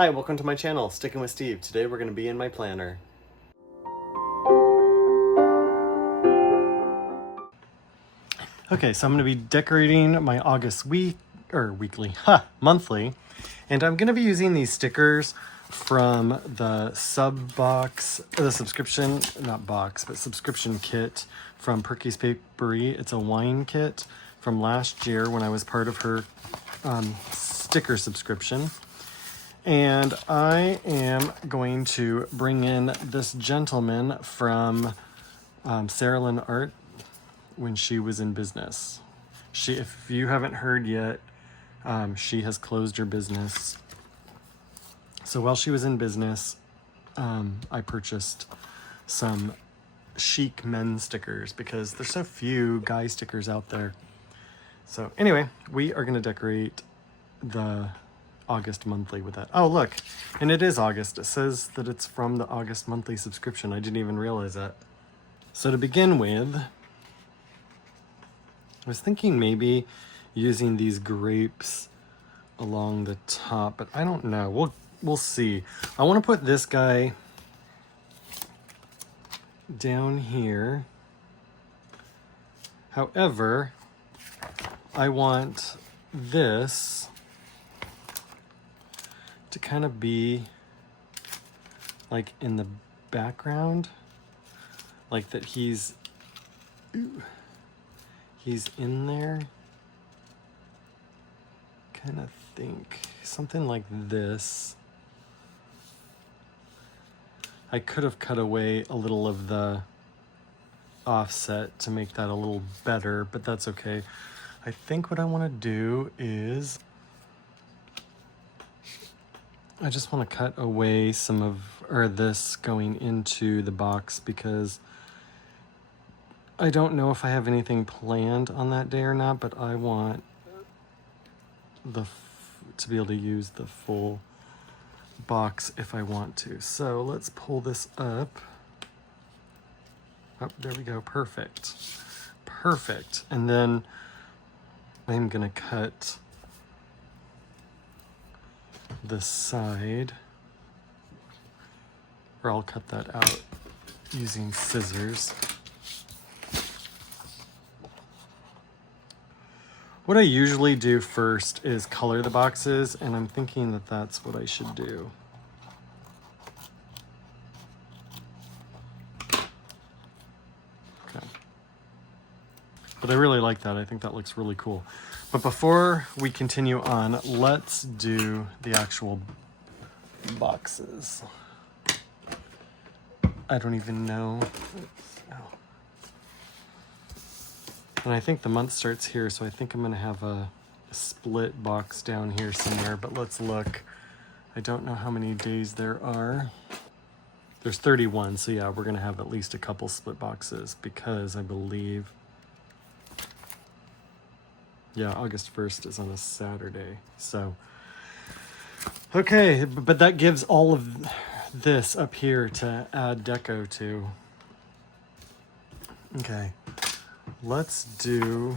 Hi, welcome to my channel, Sticking with Steve. Today we're going to be in my planner. Okay, so I'm going to be decorating my August monthly, and I'm going to be using these stickers from the subscription kit from Perky's Papery. It's a wine kit from last year when I was part of her sticker subscription. And I am going to bring in this gentleman from Sarah Lynn Art when she was in business. If you haven't heard yet, she has closed her business. So while she was in business, I purchased some chic men's stickers because there's so few guy stickers out there. So anyway, we are going to decorate the August monthly with that. Oh, look, and it is August. It says that it's from the August monthly subscription. I didn't even realize that. So to begin with, I was thinking maybe using these grapes along the top, but I don't know. We'll see. I want to put this guy down here. However, I want this to kind of be like in the background, like that he's in there, kind of think something like this. I could have cut away a little of the offset to make that a little better, but that's okay. I think what I want to do is I just want to cut away this going into the box because I don't know if I have anything planned on that day or not, but I want to be able to use the full box if I want to. So let's pull this up. Oh, there we go. Perfect. Perfect. And then I'm going to cut the side, or I'll cut that out using scissors. What I usually do first is color the boxes, and I'm thinking that that's what I should do. Okay. But I really like that. I think that looks really cool. But before we continue on, let's do the actual boxes. I don't even know. Oh. And I think the month starts here, so I think I'm going to have a split box down here somewhere, but let's look. I don't know how many days there are. There's 31, so yeah, we're going to have at least a couple split boxes because I believe, yeah, August 1st is on a Saturday. So, okay, but that gives all of this up here to add deco to. Okay, let's do,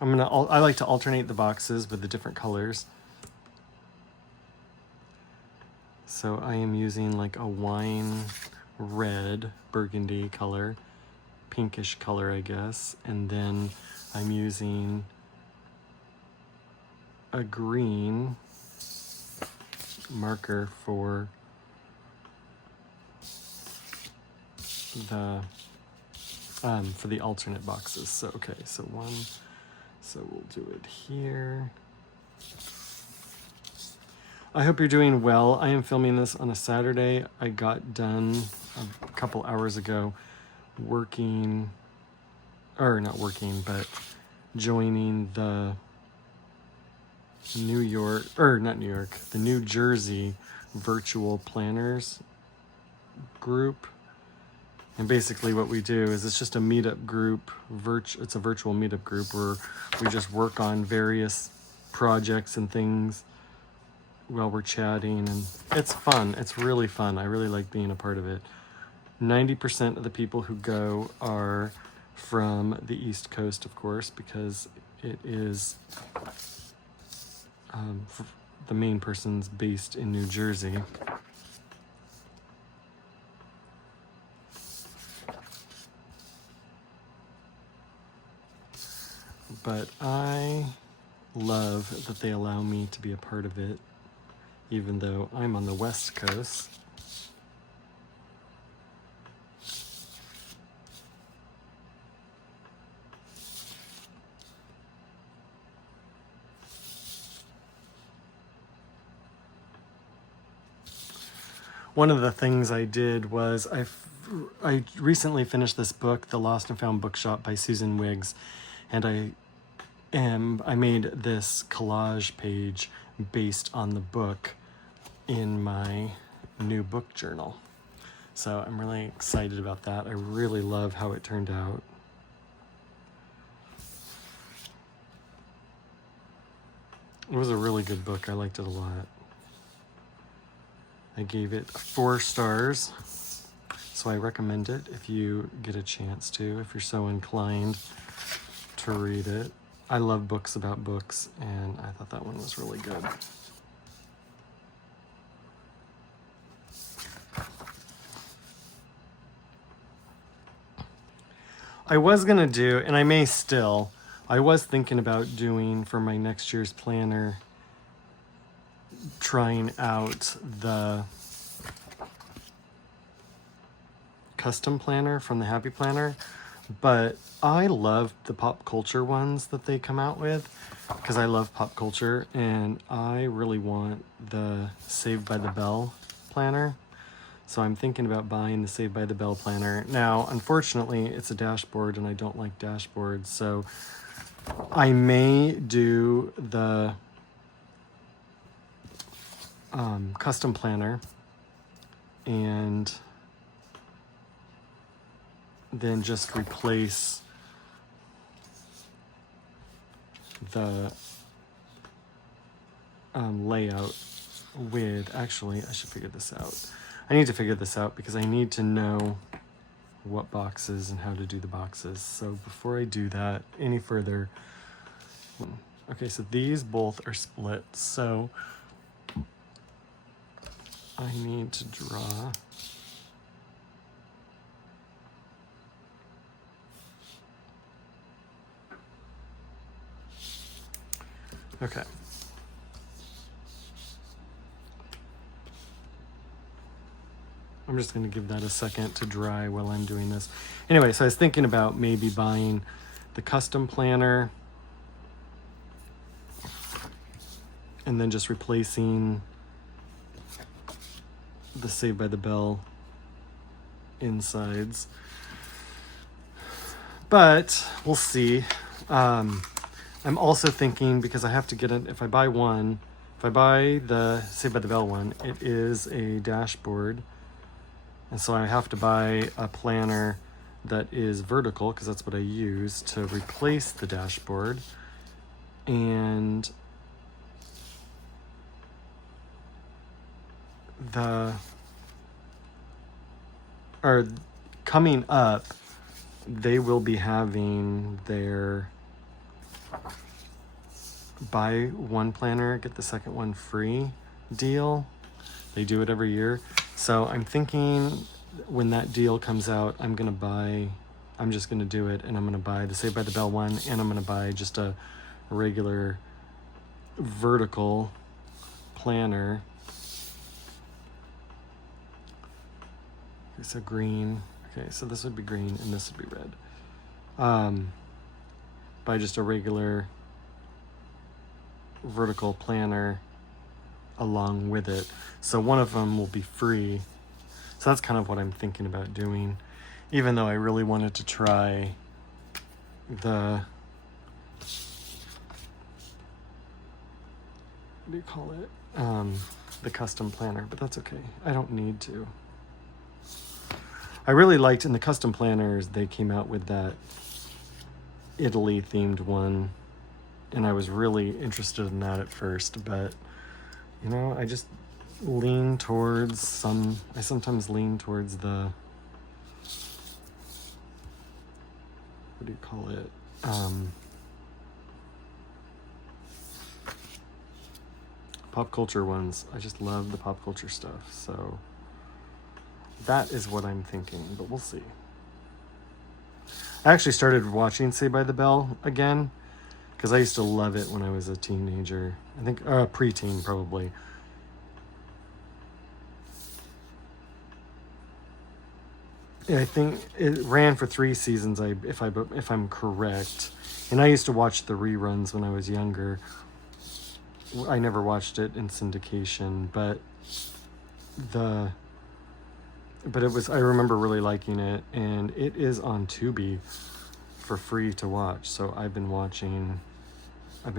I like to alternate the boxes with the different colors. So I am using like a wine red, burgundy color, pinkish color, I guess. And then I'm using a green marker for the alternate boxes. So, okay, so we'll do it here. I hope you're doing well. I am filming this on a Saturday. I got done a couple hours ago joining the the New Jersey virtual planners group. And basically what we do is it's just a meetup group. It's a virtual meetup group where we just work on various projects and things while we're chatting, and it's fun. It's really fun. I really like being a part of it. 90% of the people who go are from the East Coast, of course, because it is the main person's based in New Jersey. But I love that they allow me to be a part of it, even though I'm on the West Coast. One of the things I did was I recently finished this book, The Lost and Found Bookshop by Susan Wiggs, and I made this collage page based on the book in my new book journal. So I'm really excited about that. I really love how it turned out. It was a really good book. I liked it a lot. I gave it 4 stars, so I recommend it if you get a chance to, if you're so inclined to read it. I love books about books, and I thought that one was really good. I was gonna do, and I may still, I was thinking about doing for my next year's planner, trying out the custom planner from the Happy Planner, but I love the pop culture ones that they come out with because I love pop culture, and I really want the Saved by the Bell planner. So I'm thinking about buying the Saved by the Bell planner. Now, unfortunately, it's a dashboard and I don't like dashboards, so I may do the custom planner and then just replace the layout with, actually, I should figure this out. I need to figure this out because I need to know what boxes and how to do the boxes. So before I do that any further, okay, so these both are split, so I need to draw okay. I'm just going to give that a second to dry while I'm doing this. Anyway, so I was thinking about maybe buying the custom planner and then just replacing the Saved by the Bell insides. But we'll see. I'm also thinking, because I have to get it, if I buy the Saved by the Bell one, it is a dashboard. And so I have to buy a planner that is vertical, because that's what I use to replace the dashboard. And coming up, they will be having their buy one planner, get the second one free deal. They do it every year. So I'm thinking when that deal comes out, I'm just gonna do it, and I'm gonna buy the Saved by the Bell one, and I'm gonna buy just a regular vertical planner. Okay, so green. Okay, so this would be green and this would be red. Buy just a regular vertical planner along with it. So one of them will be free. So that's kind of what I'm thinking about doing, even though I really wanted to try the, what do you call it? The custom planner, but that's okay. I don't need to. I really liked in the custom planners, they came out with that Italy themed one, and I was really interested in that at first, but you know, I just lean towards I sometimes lean towards the, what do you call it? pop culture ones. I just love the pop culture stuff. So that is what I'm thinking, but we'll see. I actually started watching Saved by the Bell again because I used to love it when I was a teenager. I think, or a preteen probably. I think it ran for 3 seasons, if I'm correct. And I used to watch the reruns when I was younger. I never watched it in syndication, but it was, I remember really liking it, and it is on Tubi for free to watch. So I've been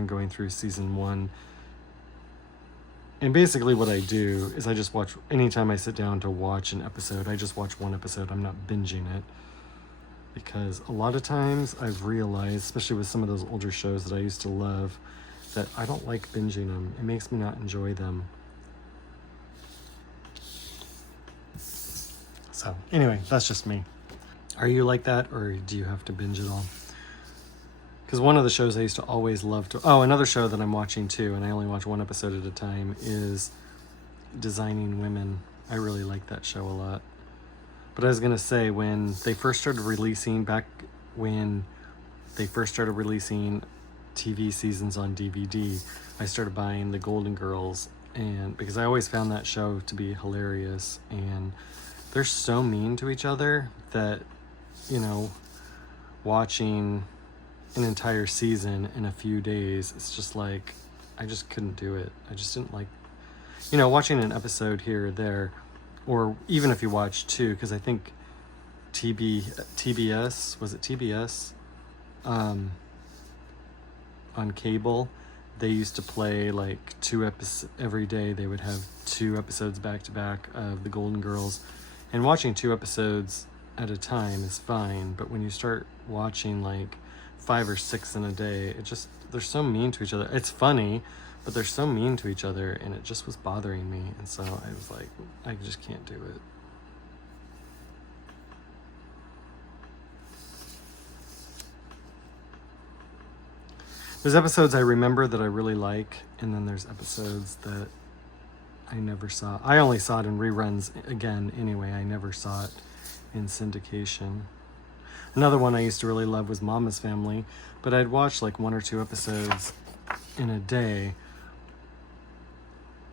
going through season 1. And basically what I do is I just watch, anytime I sit down to watch an episode, I just watch one episode. I'm not binging it. Because a lot of times I've realized, especially with some of those older shows that I used to love, that I don't like binging them. It makes me not enjoy them. So anyway, that's just me. Are you like that, or do you have to binge it all? Because one of the shows I used to always love to... Oh, another show that I'm watching too, and I only watch one episode at a time, is Designing Women. I really like that show a lot. But I was going to say, when they first started releasing TV seasons on DVD, I started buying the Golden Girls, and because I always found that show to be hilarious, and they're so mean to each other that, watching an entire season in a few days, it's just like, I just couldn't do it. I just didn't like, watching an episode here or there, or even if you watch 2, because I think TBS, was it TBS? On cable, they used to play like 2 episodes every day. They would have 2 episodes back to back of the Golden Girls, and watching 2 episodes at a time is fine, but when you start watching like 5 or 6 in a day, they're so mean to each other. It's funny, but they're so mean to each other, and it just was bothering me, and so I was like, I just can't do it. There's episodes I remember that I really like, and then there's episodes that I never saw. I only saw it in reruns again anyway. I never saw it in syndication. Another one I used to really love was Mama's Family, but I'd watch like 1 or 2 episodes in a day.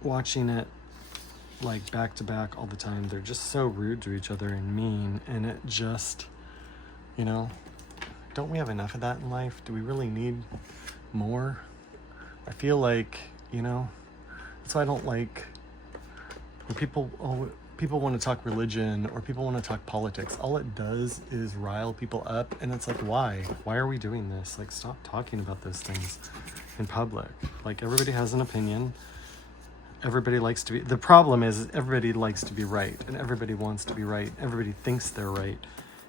Watching it like back to back all the time, they're just so rude to each other and mean, and it just, don't we have enough of that in life? Do we really need more? I feel like, that's why I don't like when people want to talk religion or people want to talk politics. All it does is rile people up, and it's like, why are we doing this? Like, stop talking about those things in public. Like, everybody has an opinion. Everybody likes to be, the problem is everybody likes to be right, and everybody wants to be right. Everybody thinks they're right.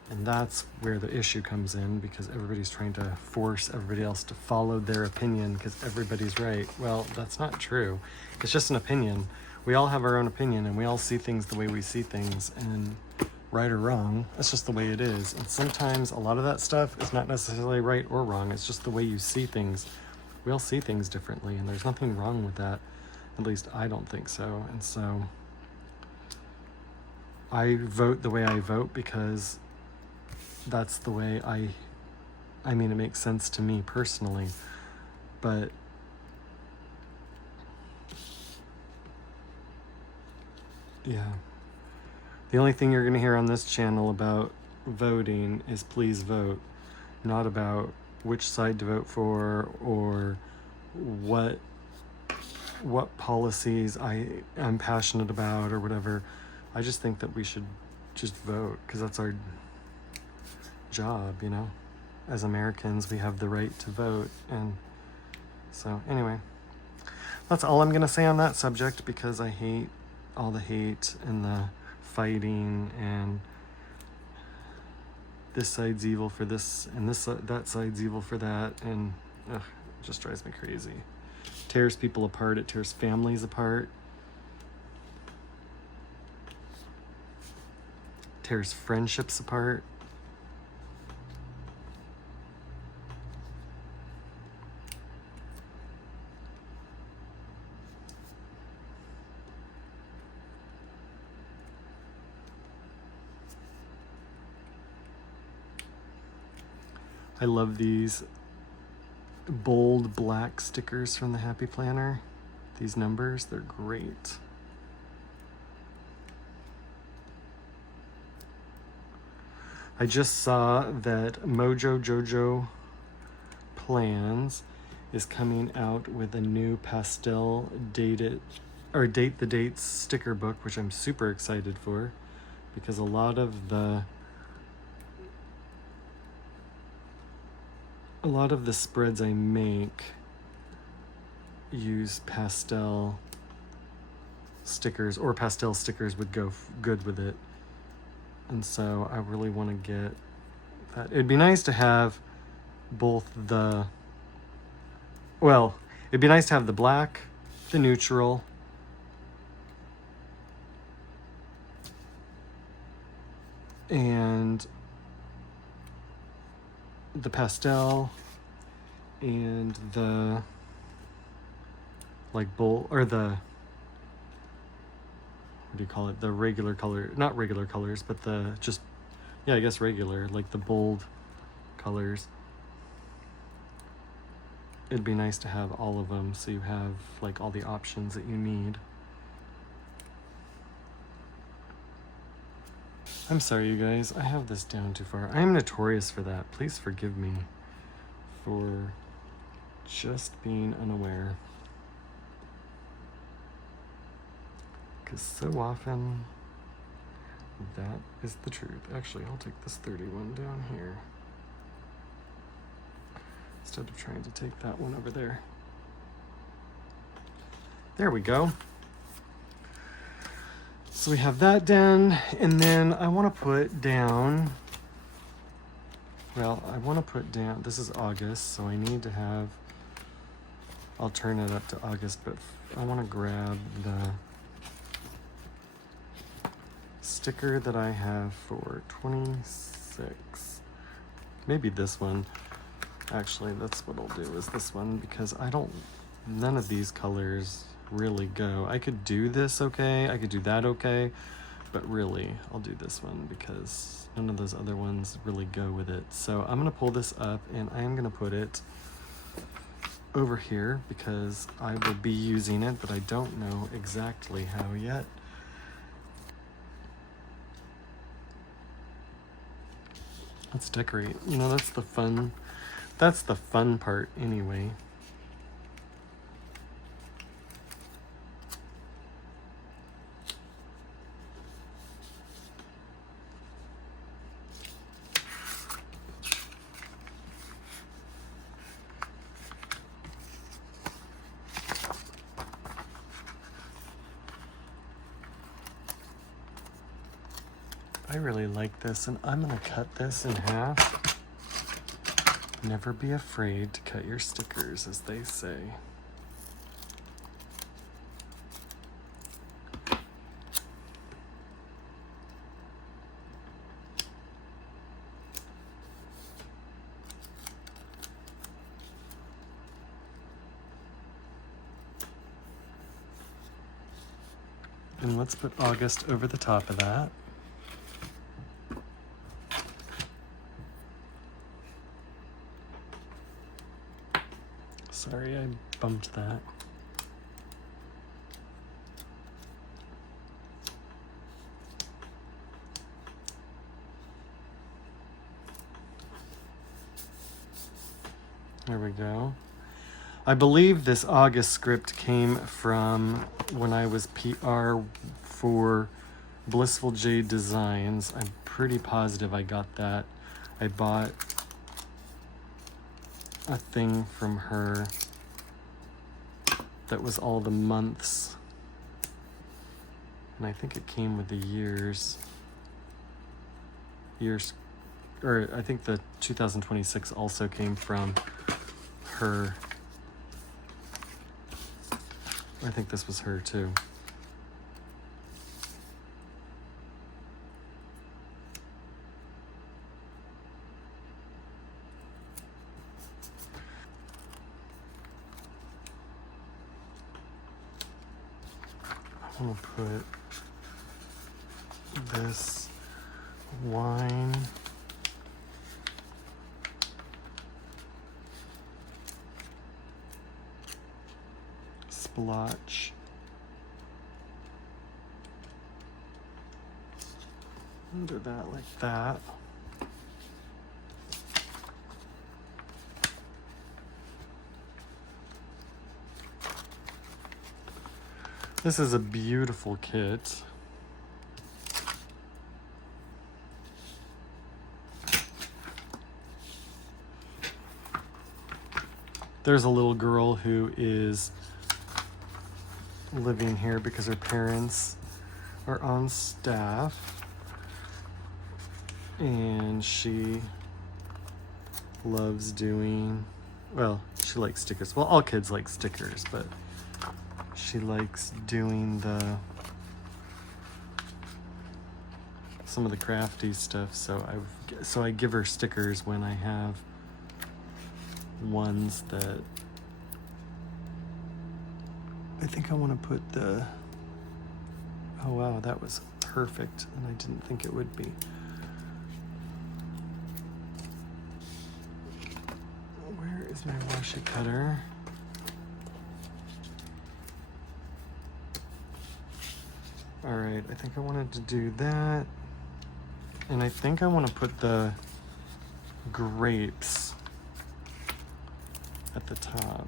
And that's where the issue comes in, because everybody's trying to force everybody else to follow their opinion because everybody's right. Well, that's not true. It's just an opinion. We all have our own opinion, and we all see things the way we see things, and right or wrong, that's just the way it is. And sometimes a lot of that stuff is not necessarily right or wrong. It's just the way you see things. We all see things differently, and there's nothing wrong with that. At least I don't think so. And so I vote the way I vote because that's the way I mean, it makes sense to me personally, but yeah. The only thing you're going to hear on this channel about voting is please vote, not about which side to vote for or what policies I'm passionate about or whatever. I just think that we should just vote because that's our job, As Americans, we have the right to vote. And so anyway, that's all I'm going to say on that subject, because I hate all the hate and the fighting, and this side's evil for this and that side's evil for that, and it just drives me crazy. Tears people apart. It tears families apart. Tears friendships apart. I love these bold black stickers from the Happy Planner. These numbers, they're great. I just saw that Mojo Jojo Plans is coming out with a new pastel dated or date the dates sticker book, which I'm super excited for, because a lot of the spreads I make use pastel stickers, or pastel stickers would go good with it. And so I really want to get that. It'd be nice to have both the, well, it'd be nice to have the black, the neutral, and the pastel, and the like bold, or the, what do you call it? The regular color, not regular colors, but the just, yeah, I guess regular, like the bold colors. It'd be nice to have all of them so you have like all the options that you need. I'm sorry, you guys, I have this down too far. I am notorious for that. Please forgive me for just being unaware. Because so often, that is the truth. Actually, I'll take this 31 down here instead of trying to take that one over there. There we go. So we have that done, and then I want to put down, well, I want to put down, this is August, so I need to have, I'll turn it up to August, but I want to grab the sticker that I have for 26. Maybe this one. Actually, that's what I'll do, is this one, because none of these colors really go. I could do this okay, I could do that okay, but really, I'll do this one because none of those other ones really go with it. So I'm gonna pull this up and I am gonna put it over here because I will be using it, but I don't know exactly how yet. Let's decorate. You know, that's the fun part anyway. I really like this, and I'm gonna cut this in half. Never be afraid to cut your stickers, as they say. And let's put August over the top of that. Sorry, I bumped that. There we go. I believe this August script came from when I was PR for Blissful Jade Designs. I'm pretty positive I got that. I bought a thing from her that was all the months, and I think it came with the years, or I think the 2026 also came from her. I think this was her too. I'm gonna put this wine splotch. Under that like that. This is a beautiful kit. There's a little girl who is living here because her parents are on staff, and she loves doing, well, she likes stickers. Well, all kids like stickers, but she likes doing some of the crafty stuff. So I give her stickers when I have ones that I think I want to put the, oh wow, that was perfect, and I didn't think it would be. Where is my washi cutter? All right, I think I wanted to do that, and I think I want to put the grapes at the top.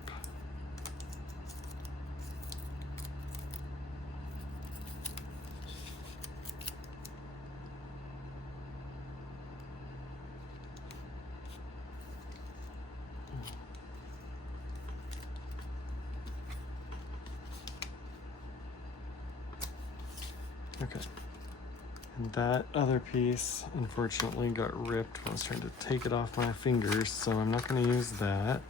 Okay, and that other piece unfortunately got ripped when I was trying to take it off my fingers, so I'm not going to use that.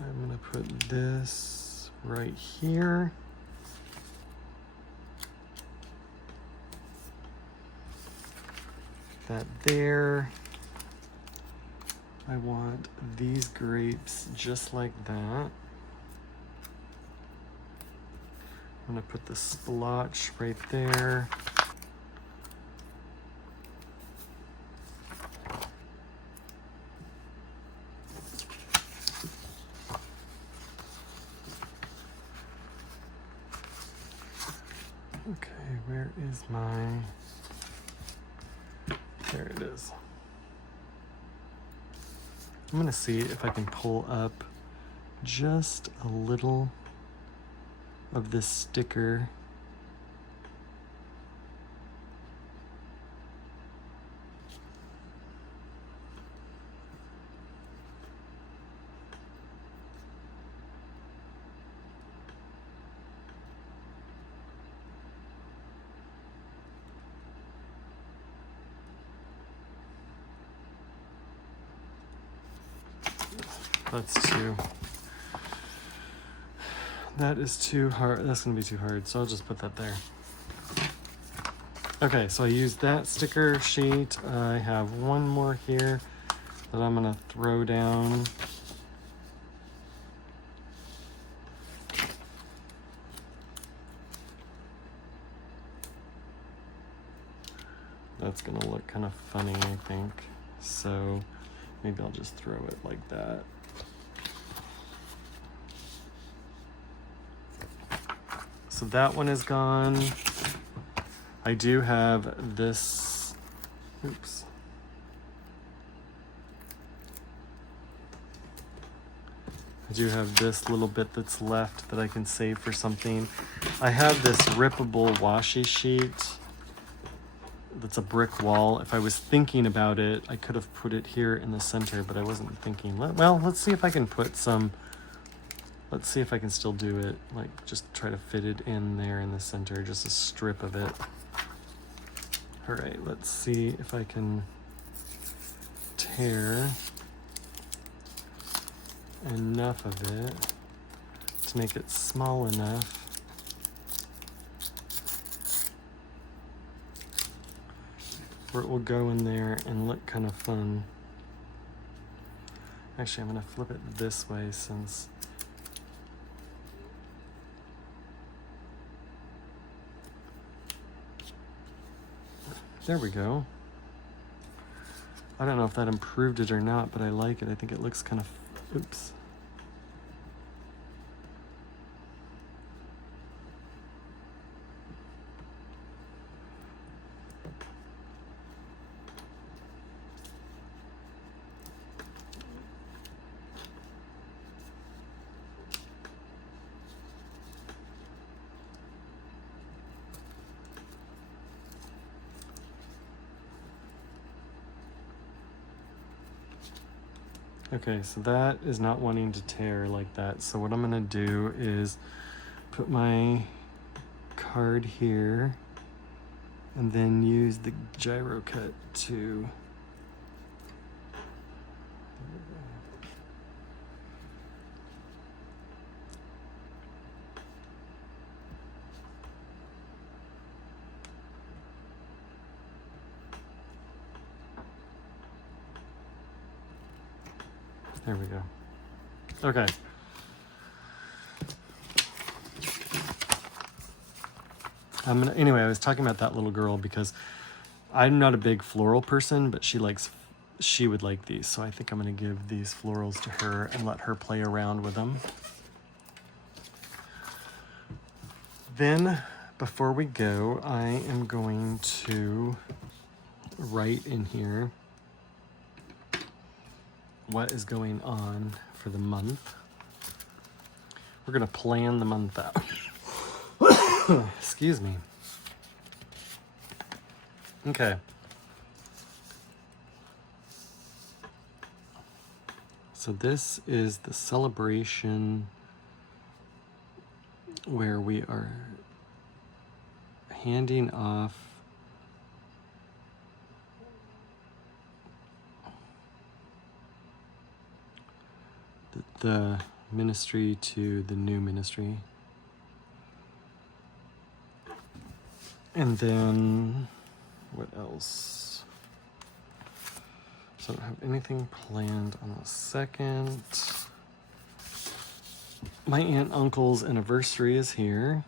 I'm going to put this right here. That there. I want these grapes just like that. I'm going to put the splotch right there. Okay, where is my, there it is. I'm going to see if I can pull up just a little of this sticker. That is too hard. That's gonna be too hard, so I'll just put that there. Okay, so I used that sticker sheet. I have one more here that I'm gonna throw down. That's gonna look kind of funny, I think. So maybe I'll just throw it like that. So that one is gone. I do have this, oops. I do have this little bit that's left that I can save for something. I have this rippable washi sheet that's a brick wall. If I was thinking about it, I could have put it here in the center, but I wasn't thinking. Well, let's see if I can put some, let's see if I can still do it. Like just try to fit it in there in the center, just a strip of it. All right, let's see if I can tear enough of it to make it small enough where it will go in there and look kind of fun. Actually, I'm gonna flip it this way since there we go. I don't know if that improved it or not, but I like it. I think it looks kind of, oops. Okay, so that is not wanting to tear like that. So what I'm gonna do is put my card here and then use the gyro cut to there we go. Okay. Anyway, I was talking about that little girl because I'm not a big floral person, but she would like these. So I think I'm going to give these florals to her and let her play around with them. Then, before we go, I am going to write in here what is going on for the month. We're going to plan the month out. Excuse me. Okay. So this is the celebration where we are handing off the ministry to the new ministry. And then what else? So I don't have anything planned on the 2nd. My aunt and uncle's anniversary is here.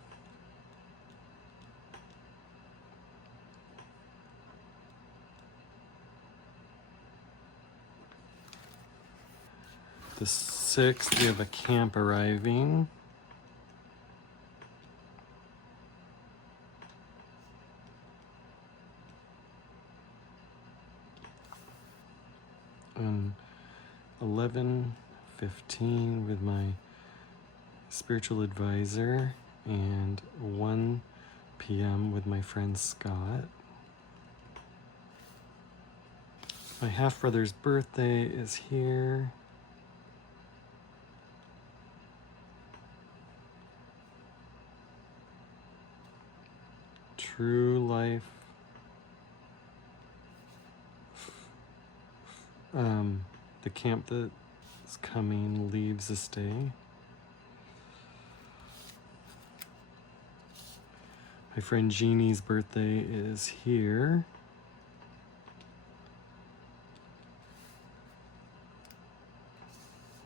The 6th, we have a camp arriving. And 11:15 with my spiritual advisor, and 1 p.m. with my friend Scott. My half-brother's birthday is here. True Life. The camp that's coming leaves this day. My friend Jeannie's birthday is here.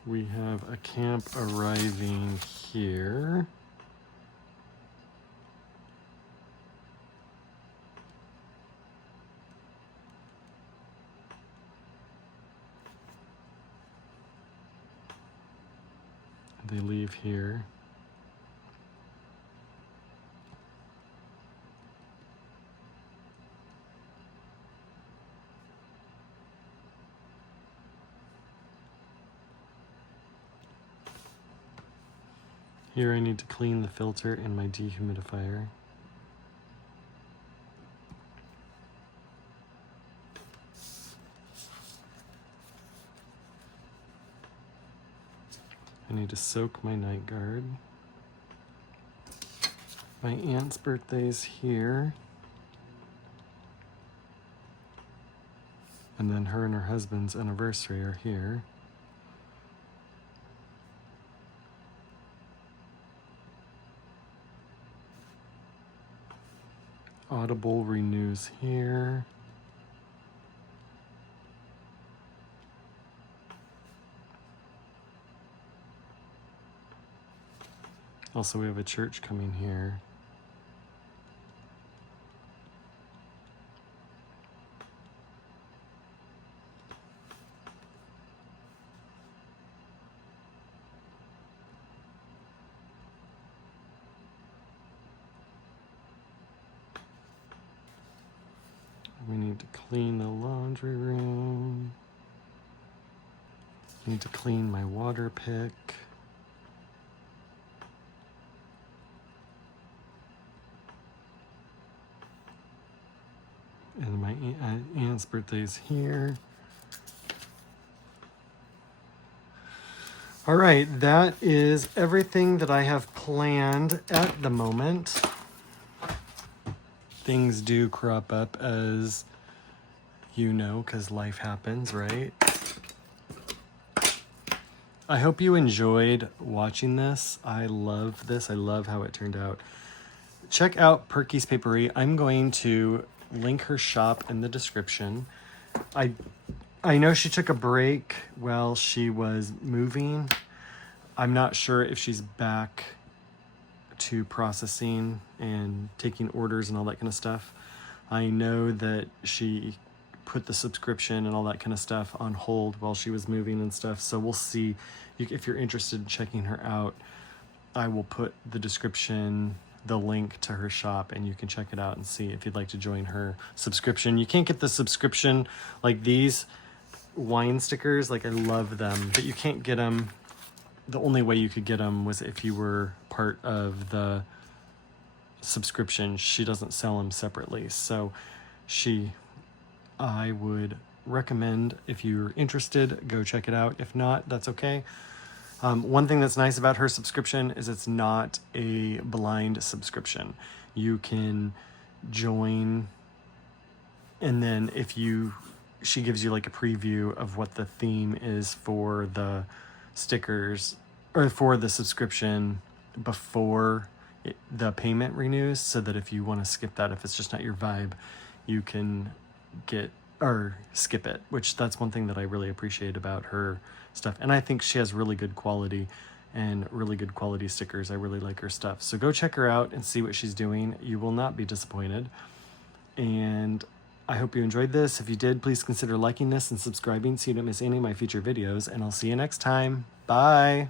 We have a camp arriving here. They leave here. Here I need to clean the filter in my dehumidifier. I need to soak my night guard. My aunt's birthday's here. And then her and her husband's anniversary are here. Audible renews here. Also, we have a church coming here. We need to clean the laundry room. I need to clean my water pick. And my aunt's birthday's here. All right, that is everything that I have planned at the moment. Things do crop up, as you know, because life happens, right? I hope you enjoyed watching this. I love this. I love how it turned out. Check out Perky's Papery. I'm going to link her shop in the description. I know she took a break while she was moving. I'm not sure if she's back to processing and taking orders and all that kind of stuff. I know that she put the subscription and all that kind of stuff on hold while she was moving and stuff. So we'll see. If you're interested in checking her out, I will put the description, the link to her shop, and you can check it out and see if you'd like to join her subscription. You can't get the subscription like these wine stickers. Like, I love them, but you can't get them. The only way you could get them was if you were part of the subscription. She doesn't sell them separately. So I would recommend, if you're interested, go check it out. If not, that's okay. One thing that's nice about her subscription is it's not a blind subscription. You can join, and then she gives you like a preview of what the theme is for the stickers or for the subscription before the payment renews, so that if you want to skip that, if it's just not your vibe, you can skip it, which that's one thing that I really appreciate about her stuff. And I think she has really good quality and really good quality stickers. I really like her stuff. So go check her out and see what she's doing. You will not be disappointed. And I hope you enjoyed this. If you did, please consider liking this and subscribing so you don't miss any of my future videos. And I'll see you next time. Bye.